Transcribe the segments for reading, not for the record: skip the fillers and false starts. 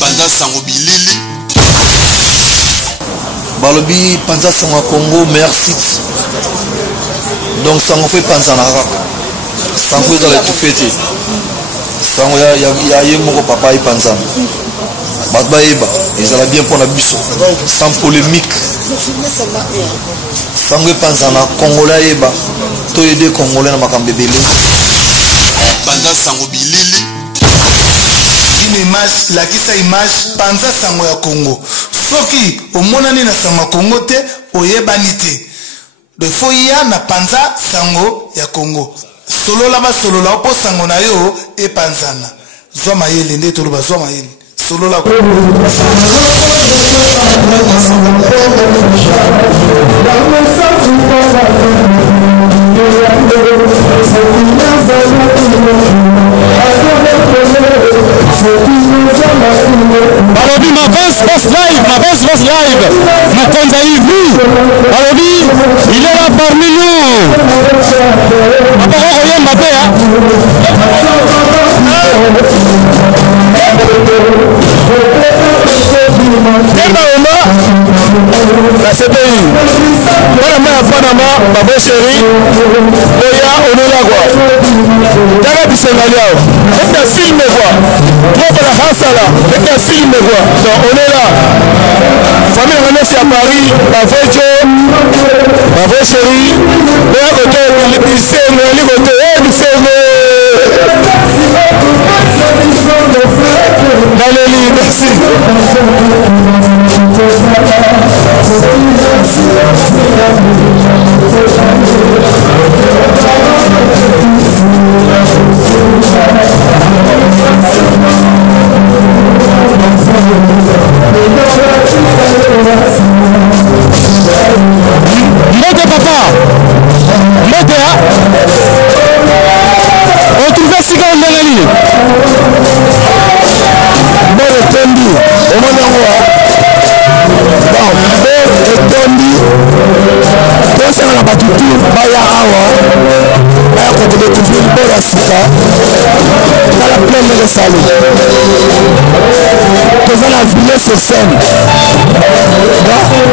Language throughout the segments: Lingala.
Panza Sango Bilili. Balobi Panza Sango Congo meilleur site. Donc Sango fait Panza Nara. Sango est dans les tout fêtés. Sango ya yemoko papa et Panza. Batba eba, ils allaient bien pour la buisson. Sans polémique. Sango et Panza na Congolais eba. To aider Congolais na makambe belé. Panza Sango Bilili. Une image, la kisa image Panza Sango ya Congo. Soki omonani na Sango Congo te oyebani te. De foya na Panza Sango ya Congo. Solola ba solola opo Sango na yo e Panzana. Zwa mayele nde toloba zwa mayele. Solola ko. Balobi ma boss live, ma Konza Ivi. Balobi, il est là parmi nous. Aparo Oyem Mbappé, la CPI. Panama, Babo Chéri, Oya, Onolagua. Daga Bissengaliao. Et un film quoi. Pour la Hassala, et un film quoi. Donc on est là. Famille René à Paris, Bavo Joe, Bavo Chéri, Oya Côté, Bisseng, Ligoté, Bisseng. Valérie, merci. Mote papa, mote on trouve si quand on est là. Bon étendu, on va voir. Bon, bon étendu. Quand ça n'a pas tout baya awa, baya quand on est toujours bon la sika, dans la plaine de Salé. Quand on a vu sur scène,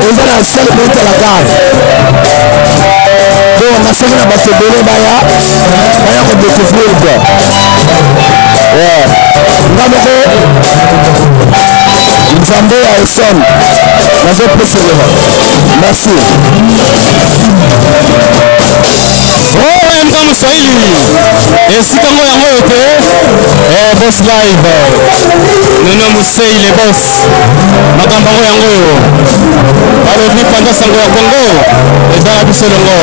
on va la scène de la gare. Bon, on a fait la bataille de baya, baya quand on découvre quoi. Ouais. Nzambe ya Esson. Merci. Oh, Mkamu Swahili. Esikango yango yote. Boss live. Nono Musei le boss. Makambango yango yo. Balobi Panza Sango ya Congo. Ezala biso longo.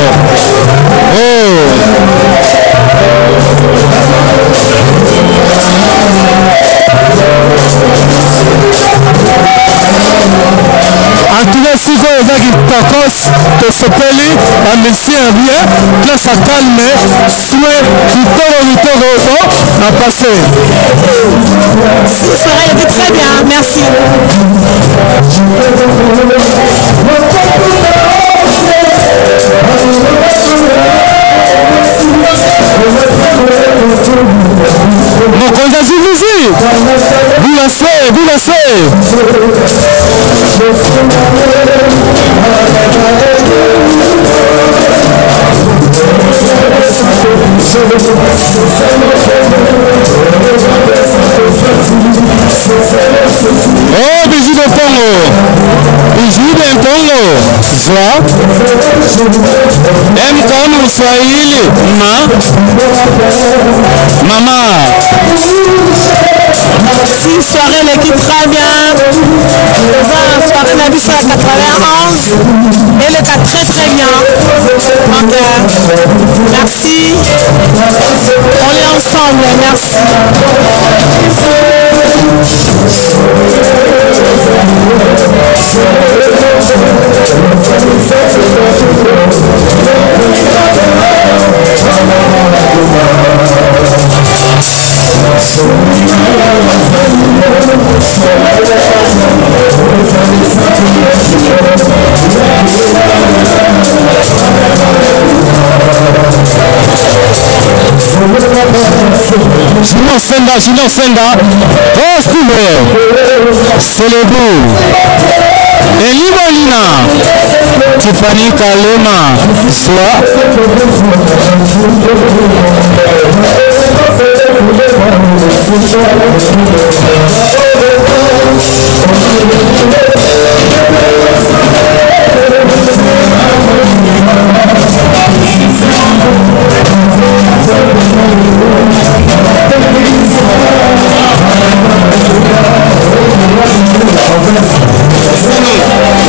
En tout cas, si vous avez des tacos, de ce pays, un messie un bien, place à calmer, souhait, du temps, à passer. Ce soir, il était très bien, merci. Mon Konza Zivizi, vous la oh, bijou de Pongo. Bijou de Pongo. Joie. M comme Swahili. Maman. Si, soirée, l'équipe très bien. Soirée, Nabi, c'est à 91. Et le cas très très bien. Donc, merci. On est ensemble, merci. Gino Senda, Oh Steve, c'est le bout. Eli Bolina, Tiffany Kalema, soit.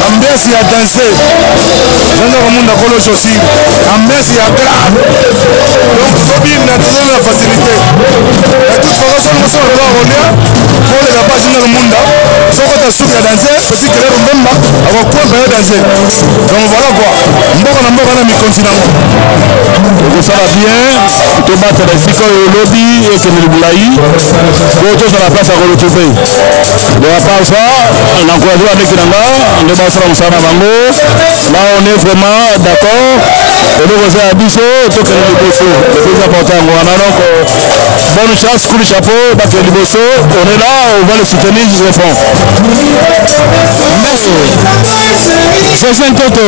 Ambiance ya danser dans le monde de aussi ambiance ya grave donc Robin n'a toujours la facilité de toute façon nous sommes là on est pour les pages dans le monde sans que tu sois danser petit que le même avoir quoi faire danser donc voilà quoi mboka na mi continent ça va bien to battre les siko lobby et que le boulaï auto sur la place à retrouver de la part ça on encourage avec Nanga on est basé dans Sana Bango là on est vraiment d'accord et nous vous abisso to que le bosso le plus important on a donc bonne chance coup de chapeau parce que le bosso on est là on va le soutenir jusqu'au fond merci c'est un toto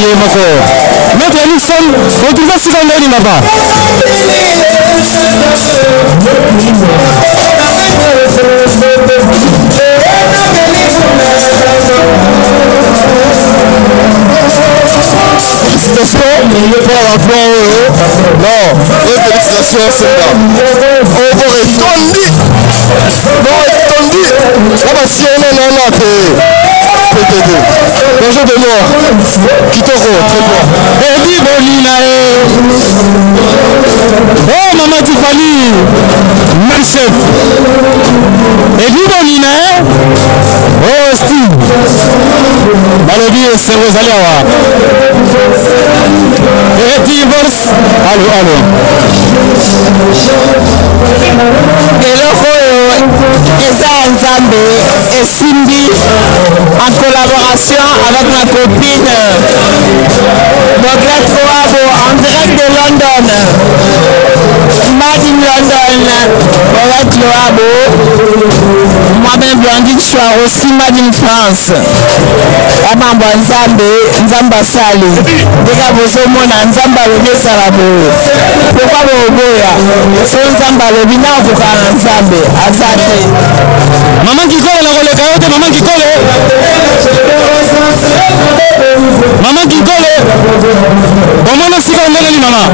Yemoko Maître Nixon, on trouve si on est là-bas. Félicitations pour la plan. Non, félicitations, c'est là. On va retourner. On va si on est là. Bonjour de moi, Kitoko, très fort. Eddie Bolina, oh Maman Tiffany, mon chef. Eddie Bolina, oh Steve. Malobi, c'est Rosaliawa. Eddie Bols, allô. Et Eza Nzambe et Cindy en collaboration avec ma copine Moglet Roabo en direct de London. Made in London, Moglet Roabo. Moi-même Blandine Chouard aussi Made in France. Amambo Nzamba Sali. Deka Bozomona Nzamba Lobi Sarabo. Pourquoi Boboya? So Nzamba Lobi na Bukana Nzambe. Azate. Maman qui colle la relais carotte, maman qui colle. Maman qui colle. Au moins, si on est maman.